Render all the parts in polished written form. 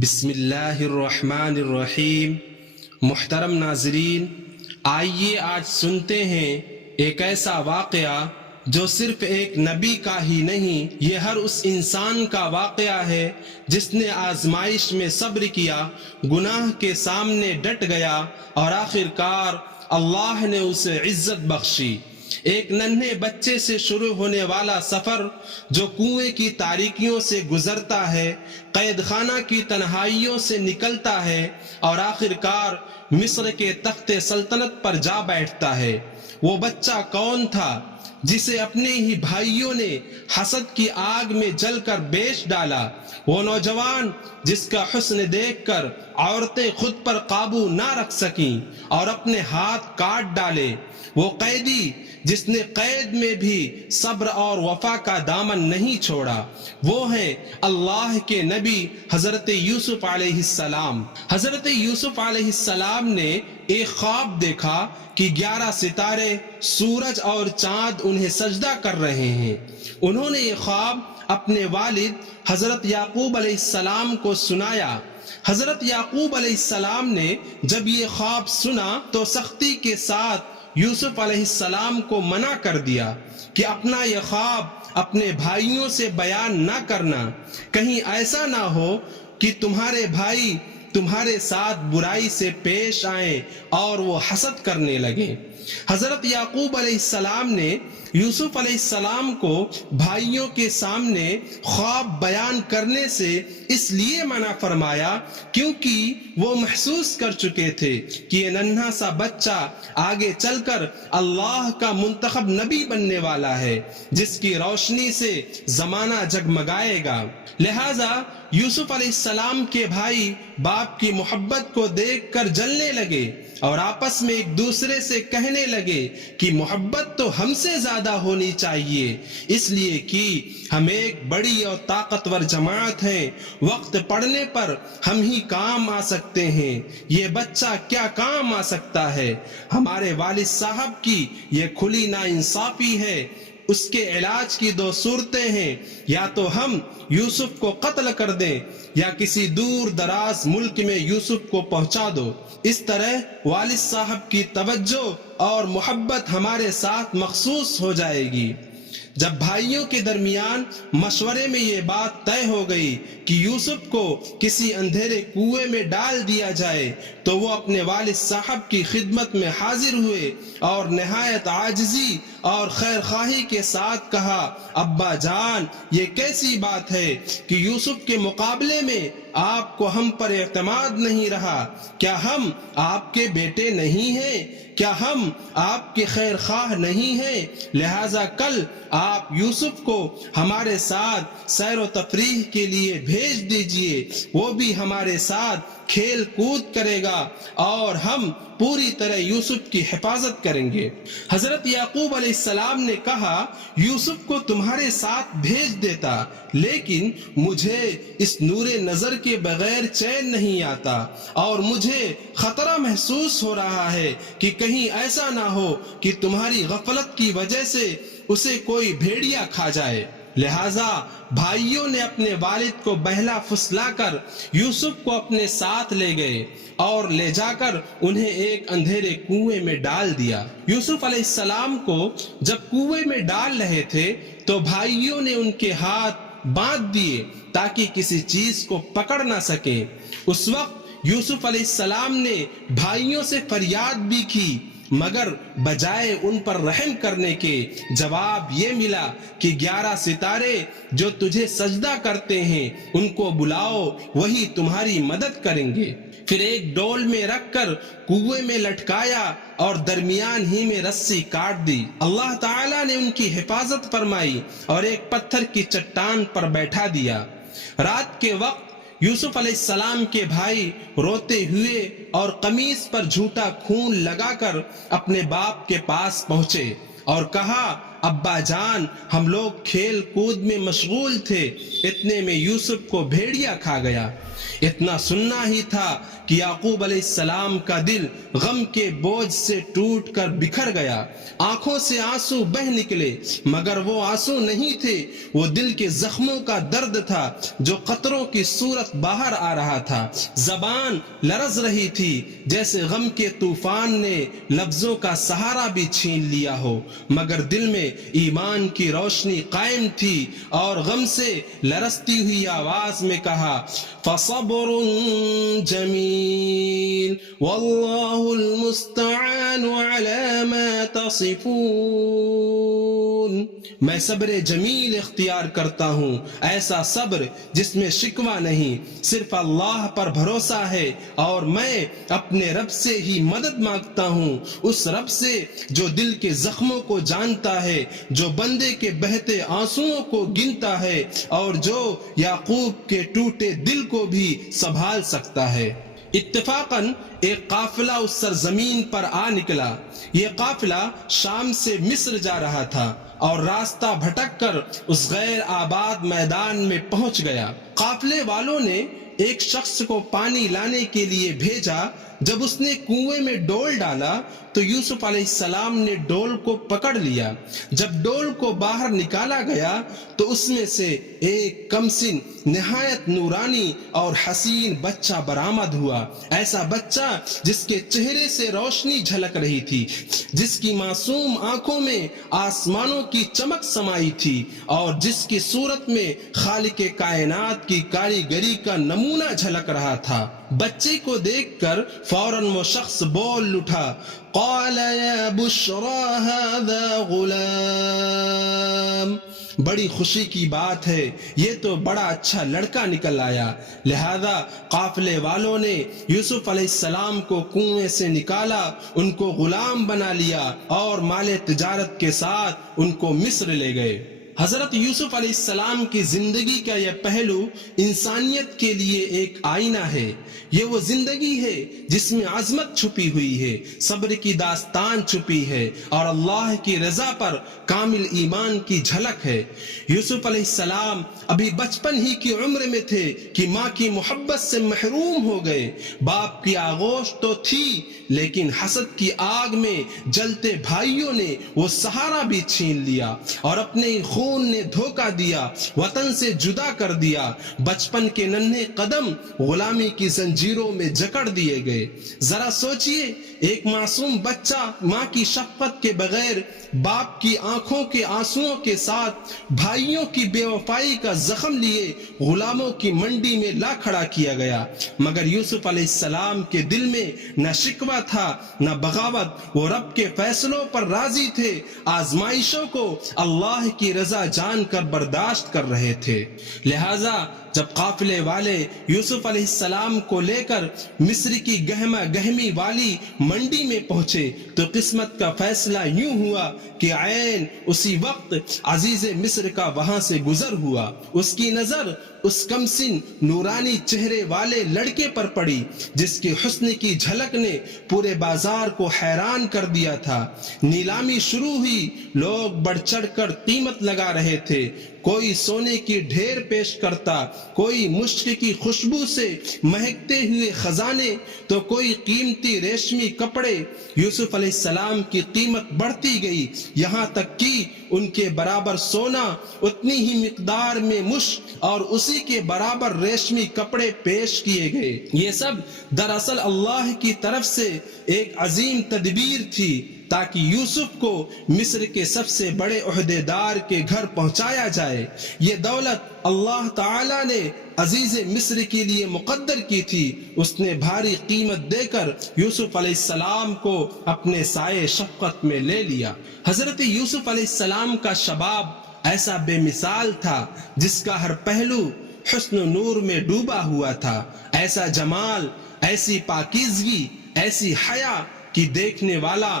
بسم اللہ الرحمن الرحیم۔ محترم ناظرین، آئیے آج سنتے ہیں ایک ایسا واقعہ جو صرف ایک نبی کا ہی نہیں، یہ ہر اس انسان کا واقعہ ہے جس نے آزمائش میں صبر کیا، گناہ کے سامنے ڈٹ گیا اور آخر کار اللہ نے اسے عزت بخشی۔ ایک ننھے بچے سے شروع ہونے والا سفر جو کنویں کی تاریکیوں سے گزرتا ہے، قید خانہ کی تنہائیوں سے نکلتا ہے اور آخر کار مصر کے تخت سلطنت پر جا بیٹھتا ہے۔ وہ بچہ کون تھا جسے اپنے ہی بھائیوں نے حسد کی آگ میں جل کر بیچ ڈالا؟ وہ نوجوان جس کا حسن دیکھ کر عورتیں خود پر قابو نہ رکھ سکیں اور اپنے ہاتھ کاٹ ڈالے؟ وہ قیدی جس نے قید میں بھی صبر اور وفا کا دامن نہیں چھوڑا؟ وہ ہیں اللہ کے نبی حضرت یوسف علیہ السلام۔ حضرت یوسف علیہ السلام نے ایک خواب دیکھا کہ 11 ستارے، سورج اور چاند انہیں سجدہ کر رہے ہیں۔ انہوں نے یہ خواب اپنے والد حضرت یعقوب علیہ السلام کو سنایا۔ حضرت یعقوب علیہ السلام نے جب یہ خواب سنا تو سختی کے ساتھ یوسف علیہ السلام کو منع کر دیا کہ اپنا یہ خواب اپنے بھائیوں سے بیان نہ کرنا، کہیں ایسا نہ ہو کہ تمہارے بھائی تمہارے ساتھ برائی سے پیش آئیں اور وہ حسد کرنے لگیں۔ حضرت یعقوب علیہ السلام نے یوسف علیہ السلام کو بھائیوں کے سامنے خواب بیان کرنے سے اس لیے منع فرمایا کیونکہ وہ محسوس کر چکے تھے کہ یہ ننھا سا بچہ آگے چل کر اللہ کا منتخب نبی بننے والا ہے جس کی روشنی سے زمانہ جگمگائے گا۔ لہذا یوسف علیہ السلام کے بھائی باپ کی محبت کو دیکھ کر جلنے لگے اور آپس میں ایک دوسرے سے کہنے لگے کہ محبت تو ہم سے زیادہ ہونی چاہیے، اس لیے کہ ہم ایک بڑی اور طاقتور جماعت ہیں، وقت پڑنے پر ہم ہی کام آ سکتے ہیں، یہ بچہ کیا کام آ سکتا ہے؟ ہمارے والد صاحب کی یہ کھلی ناانصافی ہے۔ اس کے علاج کی 2 صورتیں ہیں، یا تو ہم یوسف کو قتل کر دیں یا کسی دور دراز ملک میں یوسف کو پہنچا دو۔ اس طرح والد صاحب کی توجہ اور محبت ہمارے ساتھ مخصوص ہو جائے گی۔ جب بھائیوں کے درمیان مشورے میں یہ بات طے ہو گئی کہ یوسف کو کسی اندھیرے کنویں میں ڈال دیا جائے تو وہ اپنے والد صاحب کی خدمت میں حاضر ہوئے اور نہایت عاجزی اور خیر خواہی کے ساتھ کہا، ابا جان، یہ کیسی بات ہے کہ یوسف کے مقابلے میں آپ کو ہم پر اعتماد نہیں رہا؟ کیا ہم آپ کے بیٹے نہیں ہیں؟ کیا ہم آپ کے خیر خواہ نہیں ہیں؟ لہذا کل آپ یوسف کو ہمارے ساتھ سیر و تفریح کے لیے بھیج دیجئے، وہ بھی ہمارے ساتھ کھیل کود کرے گا اور ہم پوری طرح یوسف کی حفاظت کریں گے۔ حضرت یعقوب علیہ السلام نے کہا، یوسف کو تمہارے ساتھ بھیج دیتا، لیکن مجھے اس نور نظر کے بغیر چین نہیں آتا اور مجھے خطرہ محسوس ہو رہا ہے کہ کہیں ایسا نہ ہو کہ تمہاری غفلت کی وجہ سے اسے کوئی بھیڑیا کھا جائے۔ لہذا بھائیوں نے اپنے والد کو بہلا پھسلا کر یوسف کو اپنے ساتھ لے گئے اور لے جا کر انہیں ایک اندھیرے کنویں میں ڈال دیا۔ یوسف علیہ السلام کو جب کنویں میں ڈال رہے تھے تو بھائیوں نے ان کے ہاتھ باندھ دیے تاکہ کسی چیز کو پکڑ نہ سکیں۔ اس وقت یوسف علیہ السلام نے بھائیوں سے فریاد بھی کی، مگر بجائے ان پر رحم کرنے کے جواب یہ ملا کہ 11 ستارے جو تجھے سجدہ کرتے ہیں ان کو بلاؤ، وہی تمہاری مدد کریں گے۔ پھر ایک ڈول میں رکھ کر کنویں میں لٹکایا اور درمیان ہی میں رسی کاٹ دی۔ اللہ تعالیٰ نے ان کی حفاظت فرمائی اور ایک پتھر کی چٹان پر بیٹھا دیا۔ رات کے وقت یوسف علیہ السلام کے بھائی روتے ہوئے اور قمیص پر جھوٹا خون لگا کر اپنے باپ کے پاس پہنچے اور کہا، ابا جان ہم لوگ کھیل کود میں مشغول تھے، اتنے میں یوسف کو بھیڑیا کھا گیا۔ اتنا سننا ہی تھا کہ یعقوب علیہ السلام کا دل غم کے بوجھ سے ٹوٹ کر بکھر گیا، آنکھوں سے آنسو بہ نکلے، مگر وہ آنسو نہیں تھے، وہ دل کے زخموں کا درد تھا جو قطروں کی صورت باہر آ رہا تھا۔ زبان لرز رہی تھی جیسے غم کے طوفان نے لفظوں کا سہارا بھی چھین لیا ہو، مگر دل میں ایمان کی روشنی قائم تھی، اور غم سے لرزتی ہوئی آواز میں کہا، فصبر جمیل واللہ المستعان علی ما تصفون، میں صبر جمیل اختیار کرتا ہوں، ایسا صبر جس میں شکوہ نہیں، صرف اللہ پر بھروسہ ہے، اور میں اپنے رب سے ہی مدد مانگتا ہوں، اس رب سے جو دل کے زخموں کو جانتا ہے، جو بندے کے بہتے آنسوؤں کو گنتا ہے، اور جو یعقوب کے ٹوٹے دل کو بھی سنبھال سکتا ہے۔ اتفاقاً ایک قافلہ اس سرزمین پر آ نکلا۔ یہ قافلہ شام سے مصر جا رہا تھا اور راستہ بھٹک کر اس غیر آباد میدان میں پہنچ گیا۔ قافلے والوں نے ایک شخص کو پانی لانے کے لیے بھیجا۔ جب اس نے کنویں میں ڈول ڈالا تو یوسف علیہ السلام نے ڈول کو پکڑ لیا۔ جب ڈول کو باہر نکالا گیا تو اس میں سے ایک کمسن نہایت نورانی اور حسین بچہ برآمد ہوا، ایسا بچہ جس کے چہرے سے روشنی جھلک رہی تھی، جس کی معصوم آنکھوں میں آسمانوں کی چمک سمائی تھی، اور جس کی صورت میں خالق کائنات کی کاریگری کا نمونہ جھلک رہا تھا۔ بچے کو دیکھ کر فوراً وہ شخص بول اٹھا، قال یا بشرا ھذا غلام، بڑی خوشی کی بات ہے، یہ تو بڑا اچھا لڑکا نکل آیا۔ لہذا قافلے والوں نے یوسف علیہ السلام کو کنویں سے نکالا، ان کو غلام بنا لیا اور مال تجارت کے ساتھ ان کو مصر لے گئے۔ حضرت یوسف علیہ السلام کی زندگی کا یہ پہلو انسانیت کے لیے ایک آئینہ ہے۔ یہ وہ زندگی ہے جس میں عظمت چھپی ہوئی ہے، صبر کی داستان چھپی ہے، اور اللہ کی رضا پر کامل ایمان کی جھلک ہے۔ یوسف علیہ السلام ابھی بچپن ہی کی عمر میں تھے کہ ماں کی محبت سے محروم ہو گئے۔ باپ کی آغوش تو تھی، لیکن حسد کی آگ میں جلتے بھائیوں نے وہ سہارا بھی چھین لیا، اور اپنے خون نے دھوکہ دیا، وطن سے جدا کر دیا۔ بچپن کے ننھے قدم غلامی کی زنجیروں میں جکڑ دیے گئے۔ ذرا سوچئے، ایک معصوم بچہ ماں کی شفقت کے بغیر باپ کی آنکھوں کے آنسوؤں کے ساتھ بھائیوں کی بے وفائی کا زخم لیے غلاموں کی منڈی میں لا کھڑا کیا گیا، مگر یوسف علیہ السلام کے دل میں نہ شکوہ تھا نہ بغاوت، وہ رب کے فیصلوں پر راضی تھے، آزمائشوں کو اللہ کی رضا جان کر برداشت کر رہے تھے۔ لہٰذا جب قافلے والے یوسف علیہ السلام کو لے کر مصر کی گہما گہمی والی منڈی میں پہنچے تو قسمت کا فیصلہ یوں ہوا کہ عین اسی وقت عزیز مصر کا وہاں سے گزر ہوا۔ اس کی نظر اس کمسن نورانی چہرے والے لڑکے پر پڑی جس کے حسن کی جھلک نے پورے بازار کو حیران کر دیا تھا۔ نیلامی شروع ہوئی، لوگ بڑھ چڑھ کر قیمت لگا رہے تھے، کوئی سونے کی ڈھیر پیش کرتا، کوئی مشک کی خوشبو سے مہکتے ہوئے خزانے، تو کوئی قیمتی ریشمی کپڑے۔ یوسف علیہ السلام کی قیمت بڑھتی گئی، یہاں تک کہ ان کے برابر سونا، اتنی ہی مقدار میں مشک اور اسی کے برابر ریشمی کپڑے پیش کیے گئے۔ یہ سب دراصل اللہ کی طرف سے ایک عظیم تدبیر تھی تاکہ یوسف کو مصر کے سب سے بڑے عہدے دار کے گھر پہنچایا جائے۔ یہ دولت اللہ تعالی نے عزیز مصر کے لیے مقدر کی تھی۔ اس نے بھاری قیمت دے کر یوسف علیہ السلام کو اپنے سائے شفقت میں لے لیا۔ حضرت یوسف علیہ السلام کا شباب ایسا بے مثال تھا جس کا ہر پہلو حسن و نور میں ڈوبا ہوا تھا، ایسا جمال، ایسی پاکیزگی، ایسی حیا کہ دیکھنے والا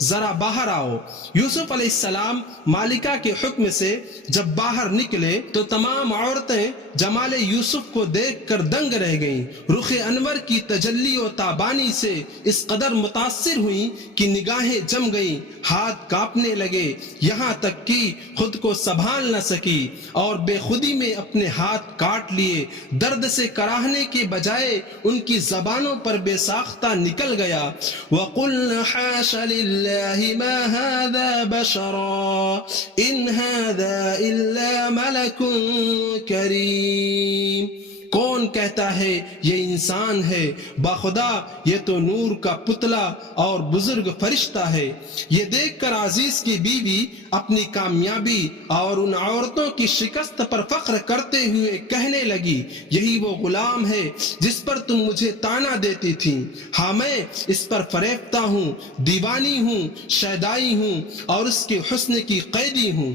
ذرا باہر آؤ۔ یوسف علیہ السلام مالکہ کے حکم سے جب باہر نکلے تو تمام عورتیں جمال یوسف کو دیکھ کر دنگ رہ گئیں۔ رخ انور کی تجلی و تابانی سے اس قدر متاثر ہوئیں کہ نگاہیں جم گئیں، ہاتھ کانپنے لگے، یہاں تک کہ خود کو سنبھال نہ سکی اور بے خودی میں اپنے ہاتھ کاٹ لیے۔ درد سے کراہنے کے بجائے ان کی زبانوں پر بے ساختہ نکل گیا، وَقُلْنَ حَاشَ لِلَّهِ مَا هَذَا بَشَرًا إِنْ هَذَا إِلَّا مَلَكٌ كَرِيمٌ۔ کون کہتا ہے یہ انسان ہے، باخدا یہ تو نور کا پتلا اور بزرگ فرشتہ ہے۔ یہ دیکھ کر عزیز کی بیوی اپنی کامیابی اور ان عورتوں کی شکست پر فخر کرتے ہوئے کہنے لگی، یہی وہ غلام ہے جس پر تم مجھے طعنہ دیتی تھی۔ ہاں میں اس پر فریفتہ ہوں، دیوانی ہوں، شیدائی ہوں اور اس کے حسن کی قیدی ہوں۔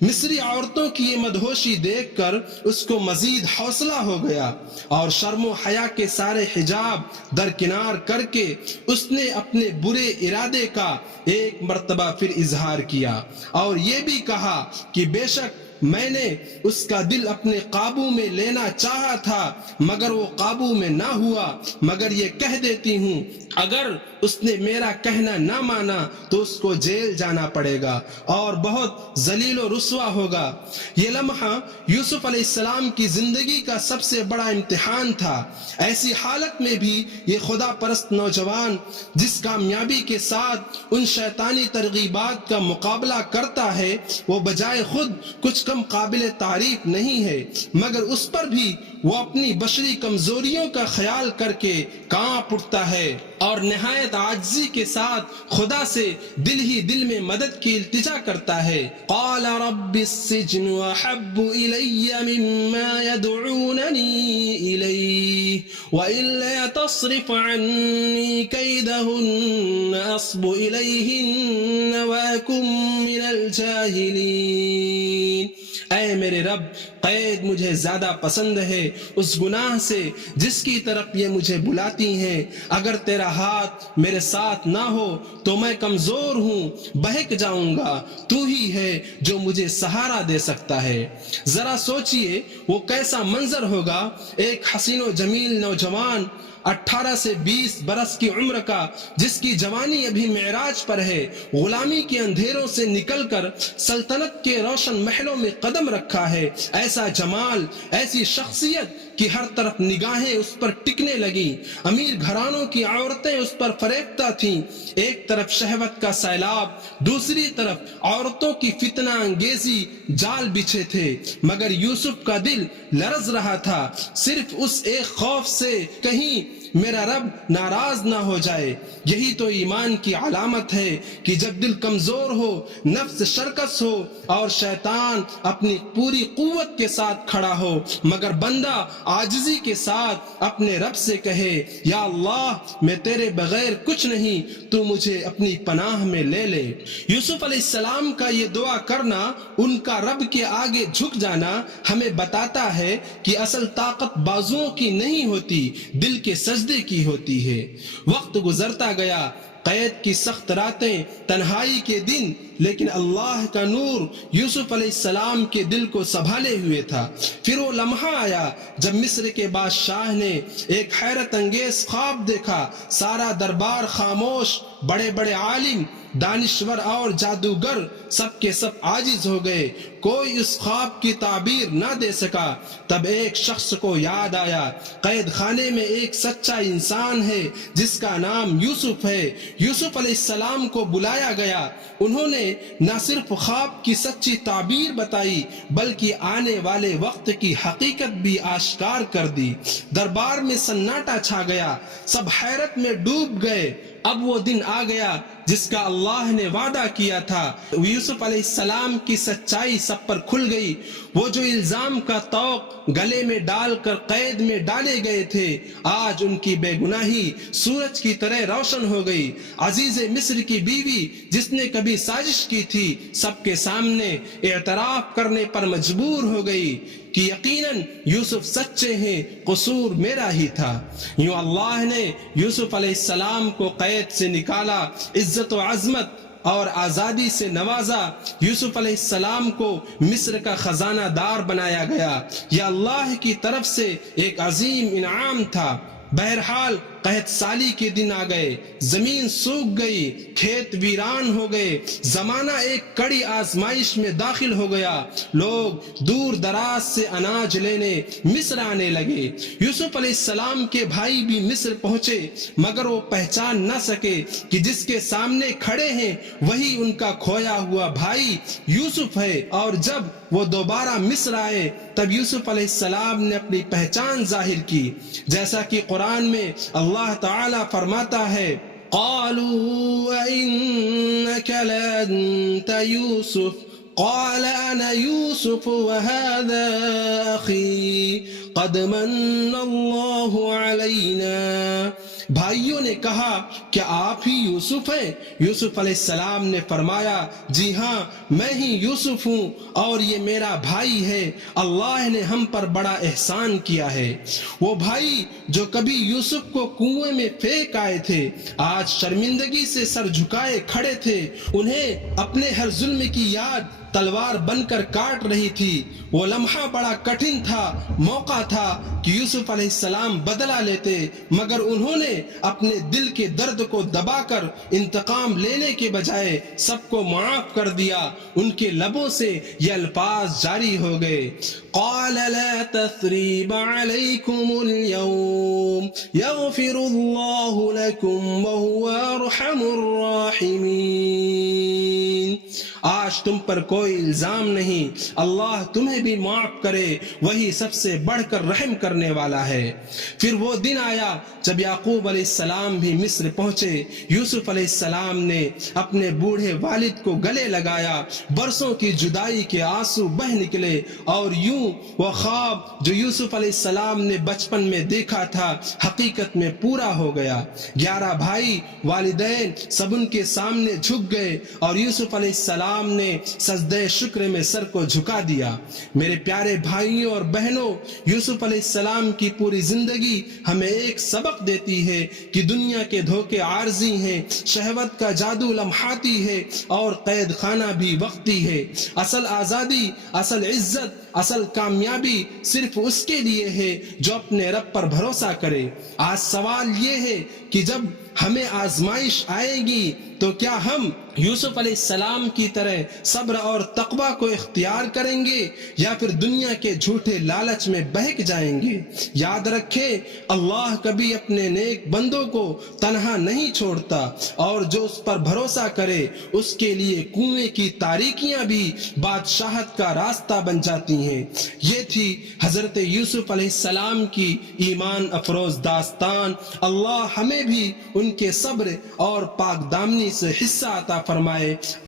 مصری عورتوں کی یہ مدہوشی دیکھ کر اس کو مزید حوصلہ ہو گیا اور شرم و حیا کے سارے حجاب درکنار کر کے اس نے اپنے برے ارادے کا ایک مرتبہ پھر اظہار کیا اور یہ بھی کہا کہ بے شک میں نے اس کا دل اپنے قابو میں لینا چاہا تھا مگر وہ قابو میں نہ ہوا، مگر یہ کہہ دیتی ہوں اگر اس نے میرا کہنا نہ مانا تو اس کو جیل جانا پڑے گا اور بہت ذلیل و رسوا ہوگا۔ یہ لمحہ یوسف علیہ السلام کی زندگی کا سب سے بڑا امتحان تھا۔ ایسی حالت میں بھی یہ خدا پرست نوجوان جس کامیابی کے ساتھ ان شیطانی ترغیبات کا مقابلہ کرتا ہے وہ بجائے خود کچھ کم قابل تعریف نہیں ہے، مگر اس پر بھی وہ اپنی بشری کمزوریوں کا خیال کر کے کانپ اٹھتا ہے اور نہایت عاجزی کے ساتھ خدا سے دل ہی دل میں مدد کی التجا کرتا ہے۔ قال رب السجن احب الی مما يدعوننی الیہ والا تصرف عنی کیدہن اصب الیہن واکن من الجاہلین۔ اے میرے رب، قید مجھے زیادہ پسند ہے اس گناہ سے جس کی طرف یہ مجھے بلاتی ہیں۔ اگر تیرا ہاتھ میرے ساتھ نہ ہو تو میں کمزور ہوں، بہک جاؤں گا، تو ہی ہے جو مجھے سہارا دے سکتا ہے۔ ذرا سوچئے وہ کیسا منظر ہوگا، ایک حسین و جمیل نوجوان 18 سے 20 برس کی عمر کا جس کی جوانی ابھی معراج پر ہے، غلامی کے اندھیروں سے نکل کر سلطنت کے روشن محلوں میں قدم رکھا ہے۔ ایسا جمال، ایسی شخصیت کہ ہر طرف نگاہیں اس پر ٹکنے لگی۔ امیر گھرانوں کی عورتیں اس پر فریفتہ تھیں، ایک طرف شہوت کا سیلاب، دوسری طرف عورتوں کی فتنہ انگیزی جال بچھے تھے، مگر یوسف کا دل لرز رہا تھا صرف اس ایک خوف سے کہیں میرا رب ناراض نہ ہو جائے۔ یہی تو ایمان کی علامت ہے کہ جب دل کمزور ہو، نفس شرکس ہو اور شیطان اپنی پوری قوت کے ساتھ کھڑا ہو، مگر بندہ عاجزی کے ساتھ اپنے رب سے کہے، یا اللہ میں تیرے بغیر کچھ نہیں، تو مجھے اپنی پناہ میں لے لے۔ یوسف علیہ السلام کا یہ دعا کرنا، ان کا رب کے آگے جھک جانا ہمیں بتاتا ہے کہ اصل طاقت بازوؤں کی نہیں ہوتی، دل کے سجدے کی ہوتی ہے۔ وقت گزرتا گیا، قید کی سخت راتیں، تنہائی کے دن، لیکن اللہ کا نور یوسف علیہ السلام کے دل کو سنبھالے ہوئے تھا۔ پھر وہ لمحہ آیا جب مصر کے بادشاہ نے ایک حیرت انگیز خواب دیکھا۔ سارا دربار خاموش، بڑے بڑے عالم، دانشور اور جادوگر سب کے سب عاجز ہو گئے، کوئی اس خواب کی تعبیر نہ دے سکا۔ تب ایک شخص کو یاد آیا، قید خانے میں ایک سچا انسان ہے جس کا نام یوسف ہے۔ یوسف علیہ السلام کو بلایا گیا، انہوں نے نہ صرف خواب کی سچی تعبیر بتائی بلکہ آنے والے وقت کی حقیقت بھی آشکار کر دی۔ دربار میں سناٹا چھا گیا، سب حیرت میں ڈوب گئے۔ اب وہ دن آ گیا جس کا اللہ نے وعدہ کیا تھا۔ یوسف علیہ السلام کی سچائی سب پر کھل گئی۔ وہ جو الزام کا طوق گلے میں ڈال کر قید میں ڈالے گئے تھے، آج ان کی بے گناہی سورج کی طرح روشن ہو گئی۔ عزیز مصر کی بیوی جس نے کبھی سازش کی تھی، سب کے سامنے اعتراف کرنے پر مجبور ہو گئی۔ کہ یقیناً یوسف سچے ہیں، قصور میرا ہی تھا۔ یوں اللہ نے یوسف علیہ السلام کو قید سے نکالا، عزت و عظمت اور آزادی سے نوازا۔ یوسف علیہ السلام کو مصر کا خزانہ دار بنایا گیا۔ یہ اللہ کی طرف سے ایک عظیم انعام تھا۔ بہرحال قحط سالی کے دن آ گئے، زمین سوکھ گئی، کھیت ویران ہو گئے، زمانہ ایک کڑی آزمائش میں داخل ہو گیا۔ لوگ دور دراز سے اناج لینے مصر آنے لگے۔ یوسف علیہ السلام کے بھائی بھی مصر پہنچے، مگر وہ پہچان نہ سکے کہ جس کے سامنے کھڑے ہیں وہی ان کا کھویا ہوا بھائی یوسف ہے۔ اور جب وہ دوبارہ مصر آئے تب یوسف علیہ السلام نے اپنی پہچان ظاہر کی، جیسا کہ قرآن میں اللہ تعالی فرماتا ہے، قالوا أئنك لأنت يوسف قال أنا يوسف وهذا أخي قد من الله علينا۔ بھائیوں نے کہا کیا آپ ہی یوسف ہیں؟ یوسف علیہ السلام نے فرمایا جی ہاں میں ہی یوسف ہوں اور یہ میرا بھائی ہے، اللہ نے ہم پر بڑا احسان کیا ہے۔ وہ بھائی جو کبھی یوسف کو کنویں میں پھینک آئے تھے آج شرمندگی سے سر جھکائے کھڑے تھے، انہیں اپنے ہر ظلم کی یاد تلوار بن کر کاٹ رہی تھی۔ وہ لمحہ بڑا کٹھن تھا، موقع تھا کہ یوسف علیہ السلام بدلہ لیتے، مگر انہوں نے اپنے دل کے درد کو دبا کر انتقام لینے کے بجائے سب کو معاف کر دیا۔ ان کے لبوں سے یہ الفاظ جاری ہو گئے، قال لا تثریب علیکم اليوم یغفر اللہ لکم وہو ارحم الراحمین۔ آج تم پر کوئی الزام نہیں، اللہ تمہیں بھی معاف کرے، وہی سب سے بڑھ کر رحم کرنے والا ہے۔ پھر وہ دن آیا جب یعقوب علیہ السلام بھی مصر پہنچے۔ یوسف علیہ السلام نے اپنے بوڑھے والد کو گلے لگایا، برسوں کی جدائی کے آنسو بہ نکلے، اور یوں وہ خواب جو یوسف علیہ السلام نے بچپن میں دیکھا تھا حقیقت میں پورا ہو گیا۔ 11 بھائی، والدین سب ان کے سامنے جھک گئے اور یوسف علیہ السلام نے سجدہ شکر میں سر کو جھکا دیا۔ میرے پیارے بھائیوں اور بہنوں، یوسف علیہ السلام کی پوری زندگی ہمیں ایک سبق دیتی ہے کہ دنیا کے دھوکے عارضی ہیں، شہوت کا جادو لمحاتی ہے اور قید خانہ بھی وقتی ہے۔ اصل آزادی، اصل عزت، اصل کامیابی صرف اس کے لیے ہے جو اپنے رب پر بھروسہ کرے۔ آج سوال یہ ہے کہ جب ہمیں آزمائش آئے گی تو کیا ہم یوسف علیہ السلام کی طرح صبر اور تقوی کو اختیار کریں گے یا پھر دنیا کے جھوٹے لالچ میں بہک جائیں گے؟ یاد رکھیں، اللہ کبھی اپنے نیک بندوں کو تنہا نہیں چھوڑتا، اور جو اس پر بھروسہ کرے اس کے لیے کنویں کی تاریکیاں بھی بادشاہت کا راستہ بن جاتی ہیں۔ یہ تھی حضرت یوسف علیہ السلام کی ایمان افروز داستان۔ اللہ ہمیں بھی ان کے صبر اور پاک دامنی سے حصہ عطا فرمائے۔